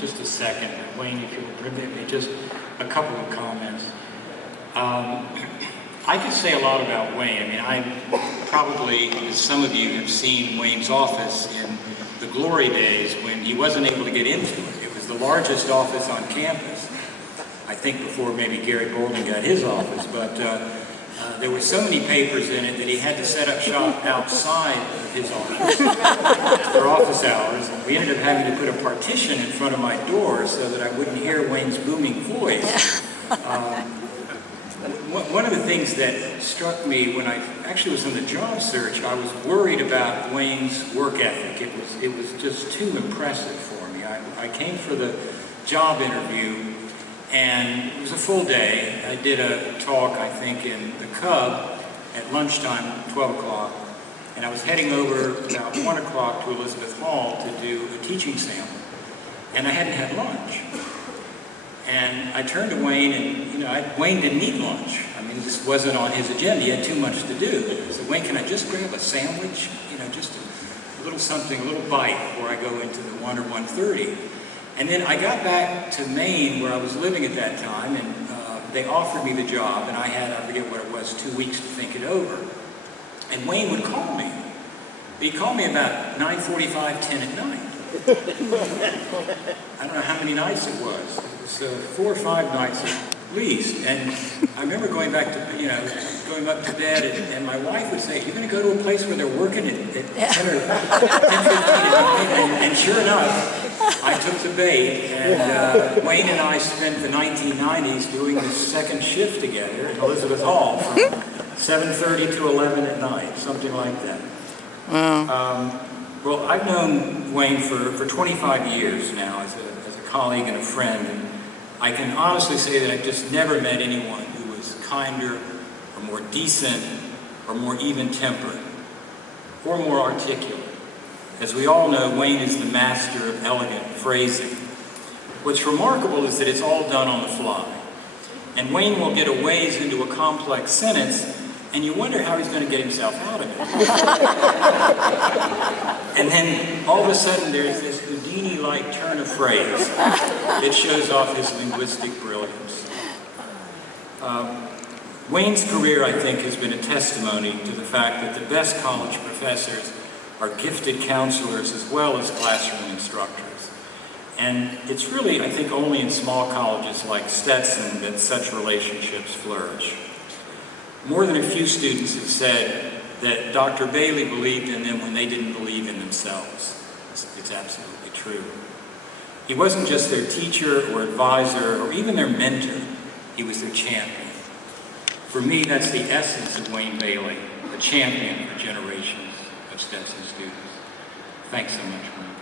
just a second. Wayne, if you'll permit me, just a couple of comments. I could say a lot about Wayne. I mean, I probably, as some of you have seen Wayne's office in the glory days when he wasn't able to get into it. It was the largest office on campus. I think before maybe Gary Bolden got his office, but there were so many papers in it that he had to set up shop outside of his office for office hours. And we ended up having to put a partition in front of my door so that I wouldn't hear Wayne's booming voice. One of the things that struck me when I actually was in the job search, I was worried about Wayne's work ethic. It was just too impressive for me. I came for the job interview, and it was a full day. I did a talk, I think, in the Cub at lunchtime, 12 o'clock, and I was heading over about 1 o'clock to Elizabeth Hall to do a teaching sample, and I hadn't had lunch. And I turned to Wayne, and Wayne didn't eat lunch. I mean, it just wasn't on his agenda. He had too much to do. I said, Wayne, can I just grab a sandwich? Just a little something, a little bite before I go into the 1 or 1:30. And then I got back to Maine, where I was living at that time, and they offered me the job, and I forget what it was, 2 weeks to think it over. And Wayne would call me. He'd call me about 9:45, 10 at night. I don't know how many nights it was. It was 4 or 5 nights at least. And I remember going back to, going up to bed, and my wife would say, "You're going to go to a place where they're working at 10 or 10:15 at night?" And sure enough, I took the bait, and Wayne and I spent the 1990s doing this second shift together in Elizabeth Hall from 7:30 to 11 at night, something like that. Wow. Well, I've known Wayne for 25 years now as a colleague and a friend, and I can honestly say that I've just never met anyone who was kinder or more decent or more even-tempered or more articulate. As we all know, Wayne is the master of elegant phrasing. What's remarkable is that it's all done on the fly. And Wayne will get a ways into a complex sentence, and you wonder how he's going to get himself out of it. And then all of a sudden there's this Houdini-like turn of phrase that shows off his linguistic brilliance. Wayne's career, I think, has been a testimony to the fact that the best college professors are gifted counselors as well as classroom instructors. And it's really, I think, only in small colleges like Stetson that such relationships flourish. More than a few students have said that Dr. Bailey believed in them when they didn't believe in themselves. It's absolutely true. He wasn't just their teacher or advisor or even their mentor, he was their champion. For me, that's the essence of Wayne Bailey, a champion for generations of Stetson students. Thanks so much, Wayne.